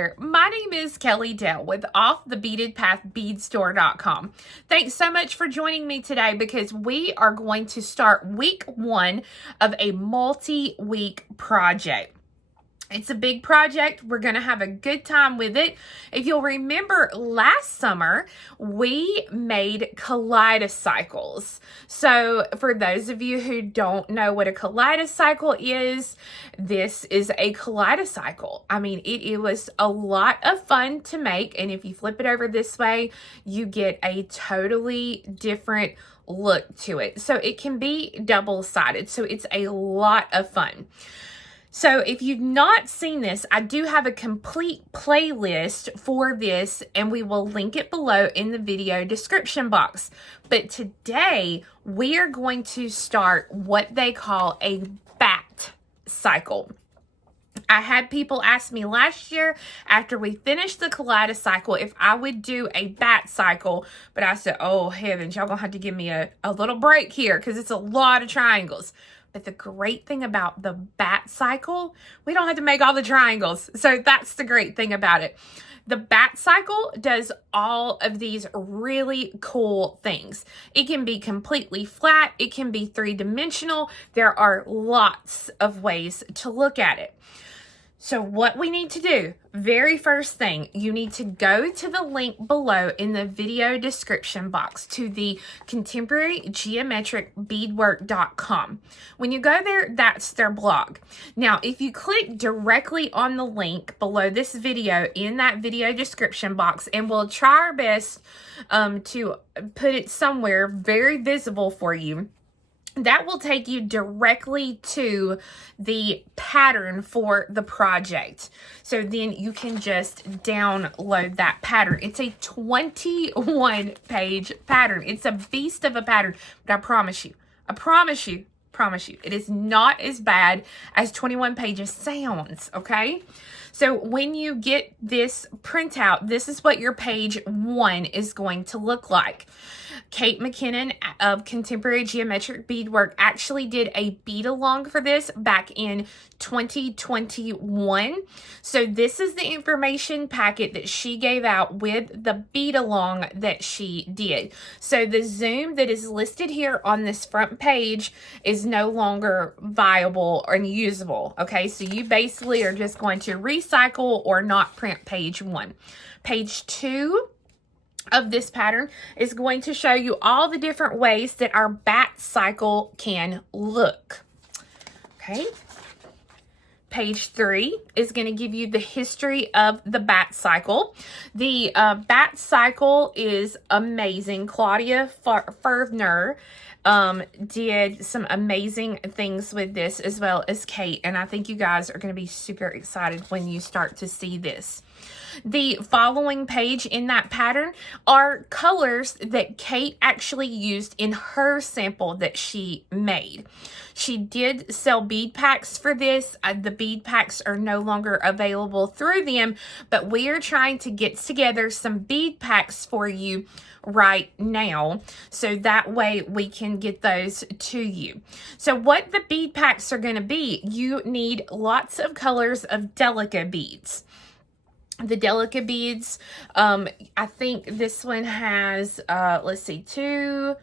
there, my name is Kelly Dell with offthebeadedpath beadstore.com. Thanks so much for joining me today because we are going to start week 1 of a multi-week project. It's a big project. We're going to have a good time with it. If you'll remember last summer, we made kaleidocycles. So for those of you who don't know what a kaleidocycle is, this is a kaleidocycle. I mean, it was a lot of fun to make. And if you flip it over this way, you get a totally different look to it. So it can be double-sided. So it's a lot of fun. So if you've not seen this, I do have a complete playlist for this, and we will link it below in the video description box. But today, we are going to start what they call a bat cycle. I had people ask me last year after we finished the kaleidocycle if I would do a bat cycle, but I said, oh heavens, y'all gonna have to give me a little break here because it's a lot of triangles. But the great thing about the bat cycle, we don't have to make all the triangles. So that's the great thing about it. The bat cycle does all of these really cool things. It can be completely flat. It can be 3-dimensional. There are lots of ways to look at it. So what we need to do, very first thing, you need to go to the link below in the video description box to the contemporarygeometricbeadwork.com. When you go there, that's their blog. Now, if you click directly on the link below this video in that video description box, and we'll try our best to put it somewhere very visible for you, that will take you directly to the pattern for the project. So then you can just download that pattern. It's a 21-page pattern. It's a beast of a pattern, but I promise you, it is not as bad as 21 pages sounds, okay? So when you get this printout, this is what your page 1 is going to look like. Kate McKinnon of Contemporary Geometric Beadwork actually did a bead along for this back in 2021. So this is the information packet that she gave out with the bead along that she did. So the zoom that is listed here on this front page is no longer viable or usable. Okay, so you basically are just going to recycle or not print page 1. Page 2 of this pattern is going to show you all the different ways that our bat cycle can look. Okay. Page 3 is going to give you the history of the bat cycle. The bat cycle is amazing. Claudia Furthner did some amazing things with this, as well as Kate, and I think you guys are going to be super excited when you start to see this. The following page in that pattern are colors that Kate actually used in her sample that she made. She did sell bead packs for this. The bead packs are no longer available through them, but we are trying to get together some bead packs for you right now, so that way we can get those to you. So what the bead packs are going to be, you need lots of colors of Delica beads. The Delica beads, I think this one has, let's see, 2,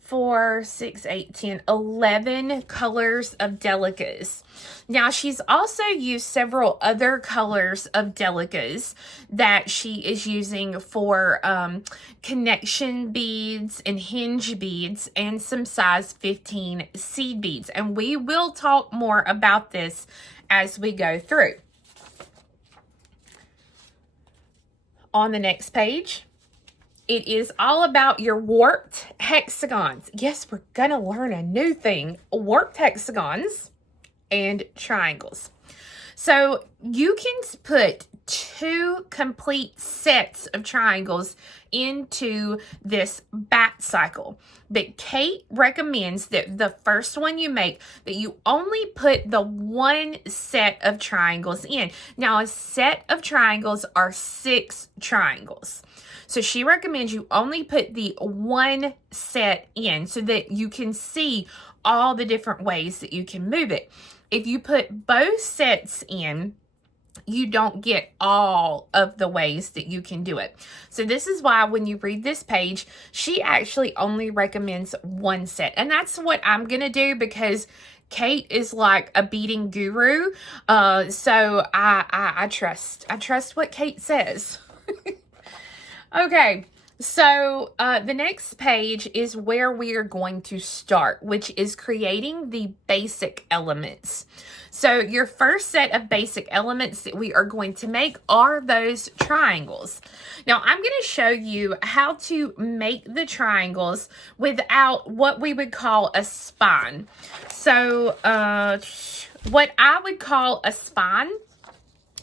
4, 6, 8, 10, 11 colors of Delicas. Now, she's also used several other colors of Delicas that she is using for connection beads and hinge beads and some size 15 seed beads. And we will talk more about this as we go through. On the next page, it is all about your warped hexagons. Yes, we're going to learn a new thing. Warped hexagons and triangles. So you can put 2 complete sets of triangles into this bat cycle. But Kate recommends that the first one you make, that you only put the 1 set of triangles in. Now, a set of triangles are 6 triangles. So she recommends you only put the 1 set in so that you can see all the different ways that you can move it. If you put both sets in, you don't get all of the ways that you can do it. So this is why when you read this page, she actually only recommends one set. And that's what I'm going to do because Kate is like a beading guru. So I trust what Kate says. Okay. So the next page is where we are going to start, which is creating the basic elements. So your first set of basic elements that we are going to make are those triangles. Now I'm going to show you how to make the triangles without what we would call a spine. So what I would call a spine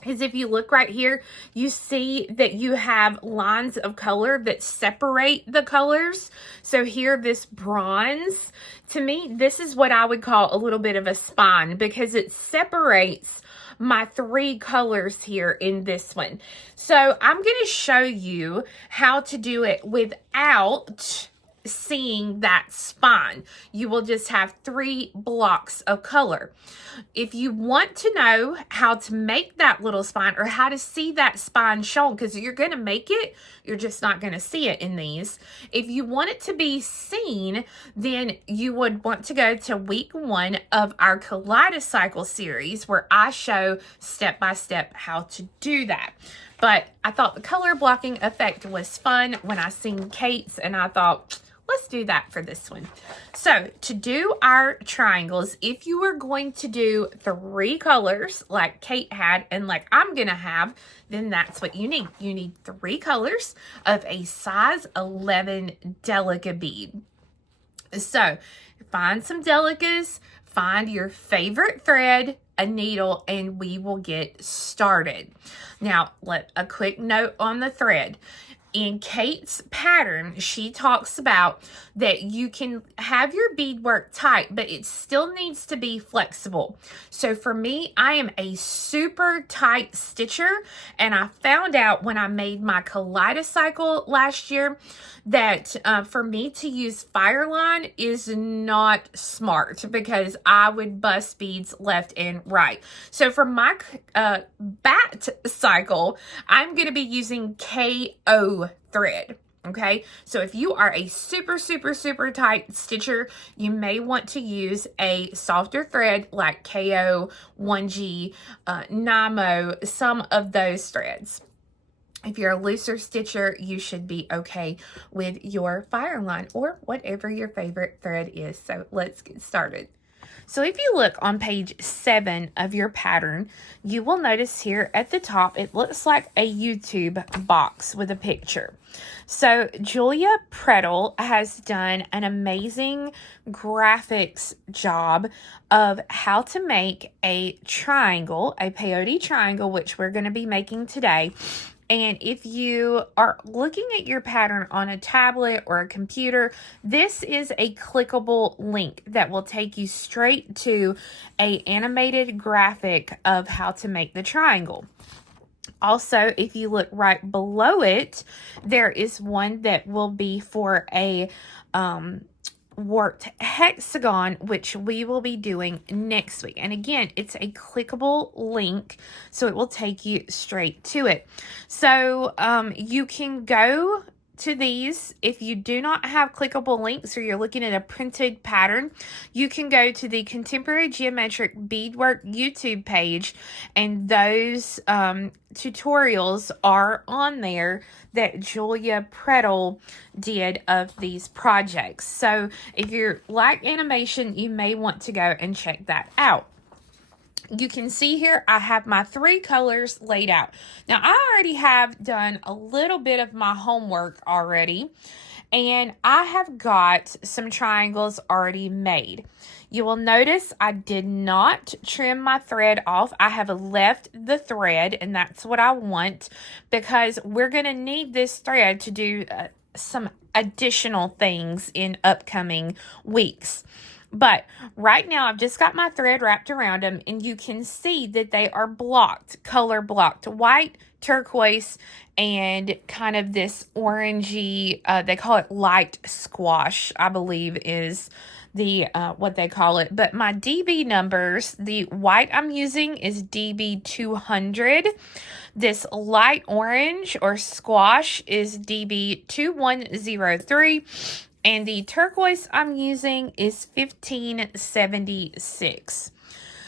is if you look right here, you see that you have lines of color that separate the colors. So here, this bronze, to me, this is what I would call a little bit of a spine because it separates my three colors here in this one. So I'm going to show you how to do it without seeing that spine. You will just have 3 blocks of color. If you want to know how to make that little spine or how to see that spine shown, because you're going to make it, you're just not going to see it in these. If you want it to be seen, then you would want to go to week 1 of our Cycle series where I show step by step how to do that. But I thought the color blocking effect was fun when I seen Kate's, and I thought, let's do that for this one. So to do our triangles, if you are going to do 3 colors like Kate had and like I'm going to have, then that's what you need. You need 3 colors of a size 11 Delica bead. So find some Delicas, find your favorite thread, a needle, and we will get started. Now, a quick note on the thread. In Kate's pattern, she talks about that you can have your beadwork tight, but it still needs to be flexible. So for me, I am a super tight stitcher, and I found out when I made my Cycle last year that for me to use Fireline is not smart because I would bust beads left and right. So for my Bat Cycle, I'm going to be using KO thread. Okay, so if you are a super tight stitcher, you may want to use a softer thread like KO, 1G, Namo, some of those threads. If you're a looser stitcher, you should be okay with your Fireline or whatever your favorite thread is. So let's get started. So if you look on page 7 of your pattern, you will notice here at the top, it looks like a YouTube box with a picture. So Julia Prettle has done an amazing graphics job of how to make a triangle, a peyote triangle, which we're going to be making today. And if you are looking at your pattern on a tablet or a computer, this is a clickable link that will take you straight to an animated graphic of how to make the triangle. Also, if you look right below it, there is one that will be for a worked hexagon, which we will be doing next week. And again, it's a clickable link, so it will take you straight to it. So you can go to these. If you do not have clickable links or you're looking at a printed pattern, you can go to the Contemporary Geometric Beadwork YouTube page, and those tutorials are on there that Julia Prettle did of these projects. So if you like animation, you may want to go and check that out. You can see here, I have my 3 colors laid out. Now, I already have done a little bit of my homework already, and I have got some triangles already made. You will notice I did not trim my thread off. I have left the thread, and that's what I want because we're going to need this thread to do some additional things in upcoming weeks. But right now, I've just got my thread wrapped around them, and you can see that they are blocked, color blocked, white, turquoise, and kind of this orangey, they call it light squash, I believe is the what they call it. But my DB numbers, the white I'm using is DB 200. This light orange or squash is DB 2103. And the turquoise I'm using is 1576.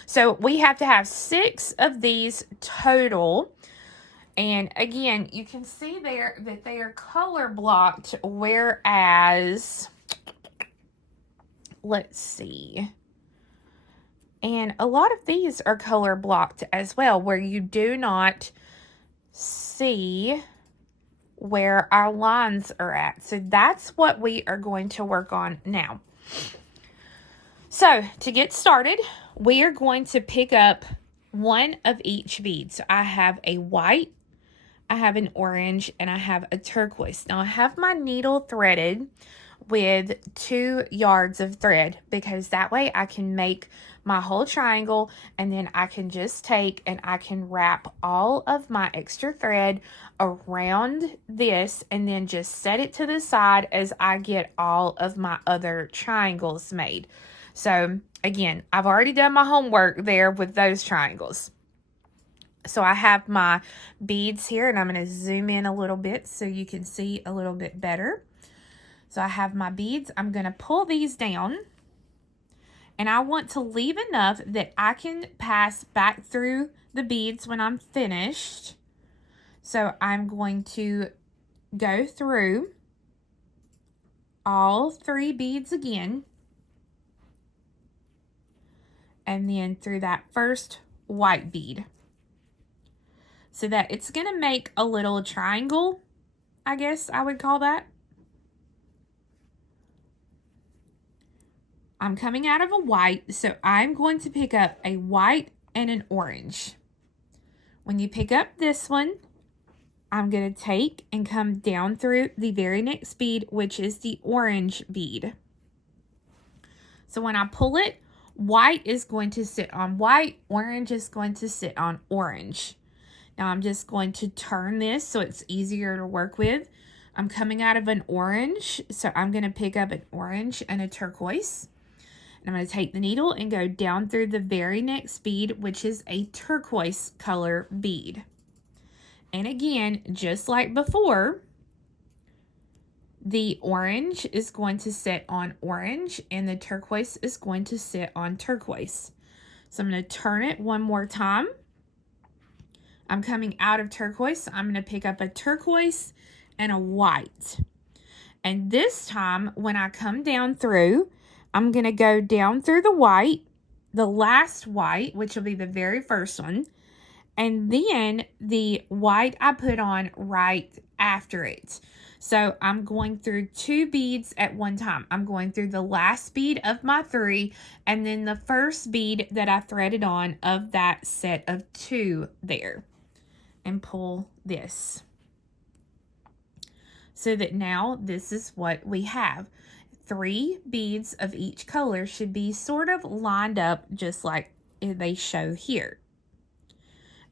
So we have to have 6 of these total. And again, you can see there that they are color blocked, whereas, let's see. And a lot of these are color blocked as well, where you do not see where our lines are at. So that's what we are going to work on now. So to get started, we are going to pick up one of each bead. So I have a white, I have an orange, and I have a turquoise. Now I have my needle threaded with 2 yards of thread, because that way I can make my whole triangle, and then I can just take and I can wrap all of my extra thread around this and then just set it to the side as I get all of my other triangles made. So again, I've already done my homework there with those triangles. So I have my beads here, and I'm going to zoom in a little bit so you can see a little bit better. So I have my beads. I'm going to pull these down, and I want to leave enough that I can pass back through the beads when I'm finished. So I'm going to go through all 3 beads again, and then through that first white bead, so that it's going to make a little triangle, I guess I would call that. I'm coming out of a white, so I'm going to pick up a white and an orange. When you pick up this one, I'm going to take and come down through the very next bead, which is the orange bead. So when I pull it, white is going to sit on white, orange is going to sit on orange. Now I'm just going to turn this so it's easier to work with. I'm coming out of an orange, so I'm going to pick up an orange and a turquoise. And I'm going to take the needle and go down through the very next bead, which is a turquoise color bead. And again, just like before, the orange is going to sit on orange and the turquoise is going to sit on turquoise. So I'm going to turn it one more time. I'm coming out of turquoise, so I'm going to pick up a turquoise and a white. And this time, when I come down through, I'm going to go down through the white, the last white, which will be the very first one, and then the white I put on right after it. So I'm going through 2 beads at one time. I'm going through the last bead of my 3, and then the first bead that I threaded on of that set of 2 there, and pull this. So that now this is what we have. 3 beads of each color should be sort of lined up just like they show here.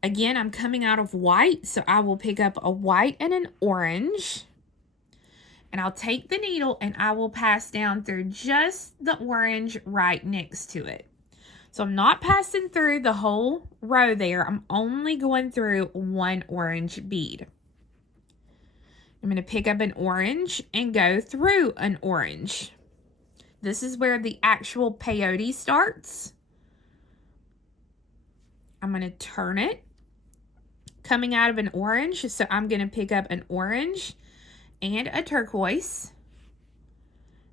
Again, I'm coming out of white, so I will pick up a white and an orange. And I'll take the needle and I will pass down through just the orange right next to it. So I'm not passing through the whole row there. I'm only going through 1 orange bead. I'm going to pick up an orange and go through an orange. This is where the actual peyote starts. I'm going to turn it, coming out of an orange, so I'm going to pick up an orange and a turquoise.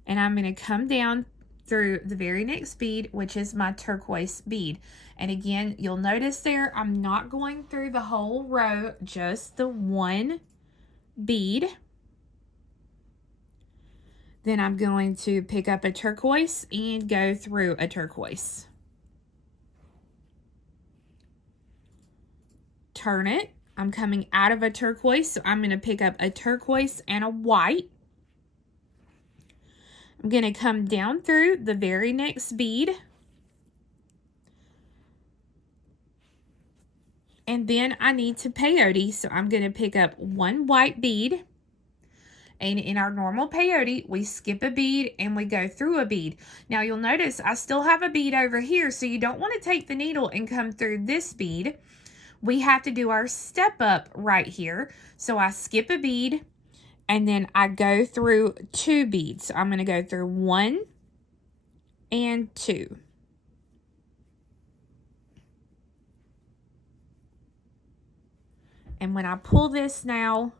And I'm going to come down through the very next bead, which is my turquoise bead. And again, you'll notice there, I'm not going through the whole row, just the 1 bead. Then I'm going to pick up a turquoise and go through a turquoise. Turn it. I'm coming out of a turquoise, so I'm going to pick up a turquoise and a white. I'm going to come down through the very next bead. And then I need to peyote, so I'm going to pick up one white bead. And in our normal peyote, we skip a bead and we go through a bead. Now you'll notice I still have a bead over here, so you don't want to take the needle and come through this bead. We have to do our step up right here. So I skip a bead and then I go through 2 beads. So I'm going to go through 1 and 2. And when I pull this now,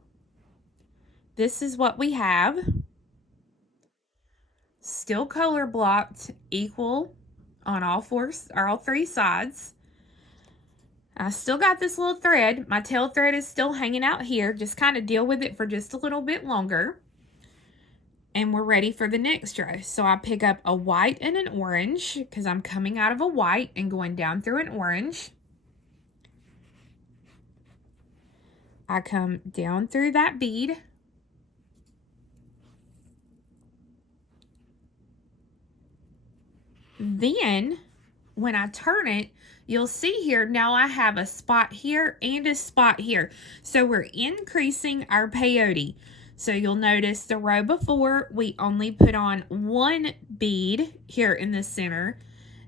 this is what we have. Still color blocked, equal on all 3 sides. I still got this little thread. My tail thread is still hanging out here. Just kind of deal with it for just a little bit longer. And we're ready for the next row. So I pick up a white and an orange because I'm coming out of a white and going down through an orange. I come down through that bead. Then, when I turn it, you'll see here, now I have a spot here and a spot here. So we're increasing our peyote. So you'll notice the row before, we only put on 1 bead here in the center.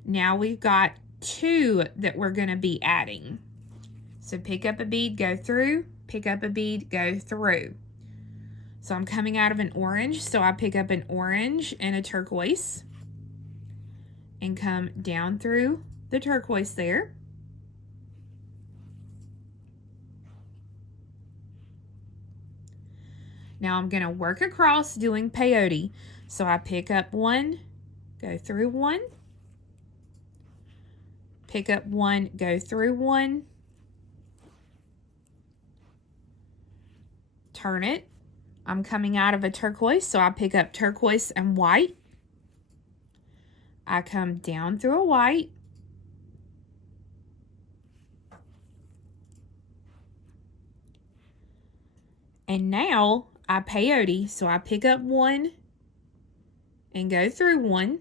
Now we've got 2 that we're going to be adding. So pick up a bead, go through, pick up a bead, go through. So I'm coming out of an orange, so I pick up an orange and a turquoise. And come down through the turquoise there. Now I'm going to work across doing peyote. So I pick up 1, go through 1, pick up 1, go through 1, turn it. I'm coming out of a turquoise, so I pick up turquoise and white. I come down through a white, and now I peyote, so I pick up 1 and go through 1,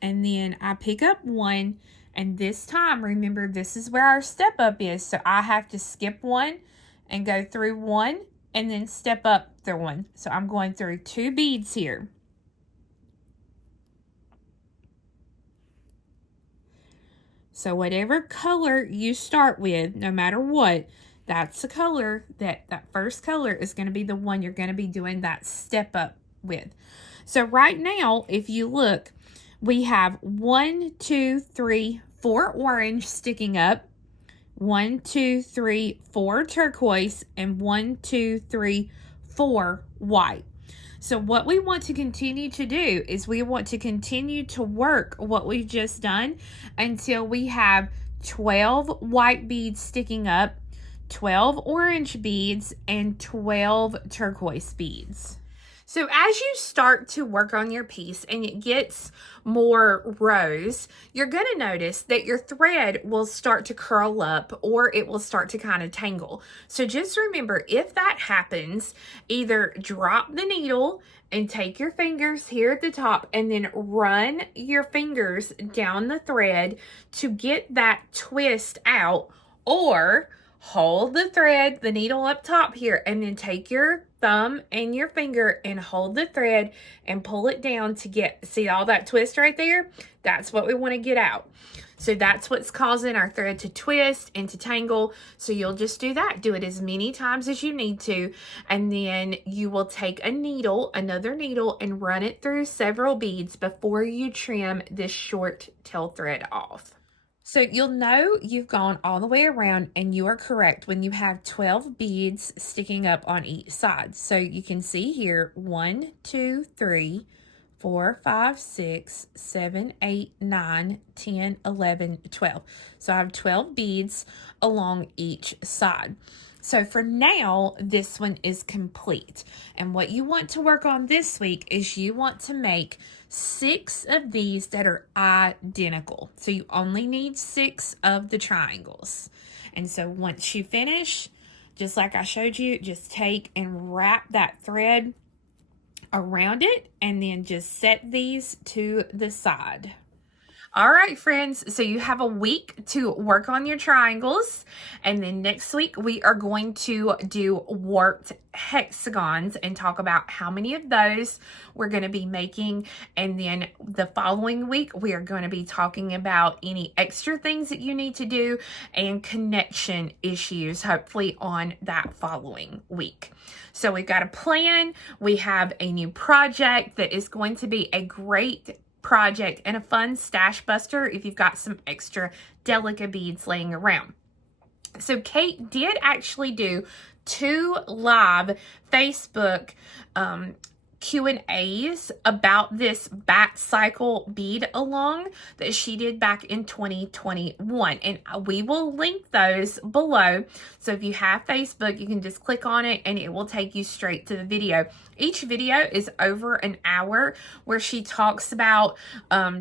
and then I pick up 1, and this time, remember, this is where our step up is, so I have to skip 1 and go through 1, and then step up through 1. So I'm going through 2 beads here. So whatever color you start with, no matter what, that's the color, that first color is going to be the one you're going to be doing that step up with. So right now, if you look, we have 1, 2, 3, 4 orange sticking up. 1, 2, 3, 4 turquoise, and 1, 2, 3, 4 white. So what we want to continue to do is we want to continue to work what we've just done until we have 12 white beads sticking up, 12 orange beads, and 12 turquoise beads. So as you start to work on your piece and it gets more rows, you're going to notice that your thread will start to curl up or it will start to kind of tangle. So just remember, if that happens, either drop the needle and take your fingers here at the top and then run your fingers down the thread to get that twist out, or hold the thread, the needle up top here, and then take your thumb and your finger and hold the thread and pull it down to get, see all that twist right there? That's what we want to get out. So that's what's causing our thread to twist and to tangle. So you'll just do that. Do it as many times as you need to. And then you will take a needle, another needle, and run it through several beads before you trim this short tail thread off. So you'll know you've gone all the way around and you are correct when you have 12 beads sticking up on each side. So you can see here 1, 2, 3, 4, 5, 6, 7, 8, 9, 10, 11, 12. So I have 12 beads along each side. So for now, this one is complete. And what you want to work on this week is you want to make 6 of these that are identical. So you only need 6 of the triangles. And so once you finish, just like I showed you, just take and wrap that thread around it and then just set these to the side. All right, friends, so you have a week to work on your triangles, and then next week we are going to do warped hexagons and talk about how many of those we're going to be making, and then the following week we are going to be talking about any extra things that you need to do and connection issues, hopefully on that following week. So we've got a plan. We have a new project that is going to be a great project and a fun stash buster if you've got some extra Delica beads laying around. So Kate did actually do 2 live Facebook Q&As about this BatCycle bead along that she did back in 2021, and we will link those below. So if you have Facebook, you can just click on it and it will take you straight to the video. Each video is over an hour where she talks about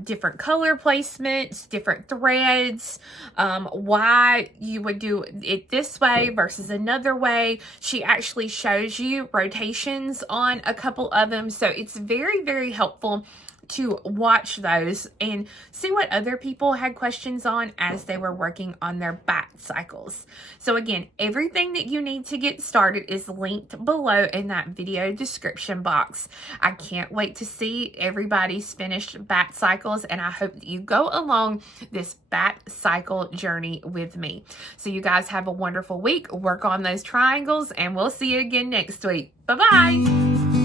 different color placements, different threads, why you would do it this way versus another way. She actually shows you rotations on a couple of them. So it's very, very helpful to watch those and see what other people had questions on as they were working on their bat cycles. So again, everything that you need to get started is linked below in that video description box. I can't wait to see everybody's finished bat cycles, and I hope that you go along this bat cycle journey with me. So you guys have a wonderful week. Work on those triangles, and we'll see you again next week. Bye-bye.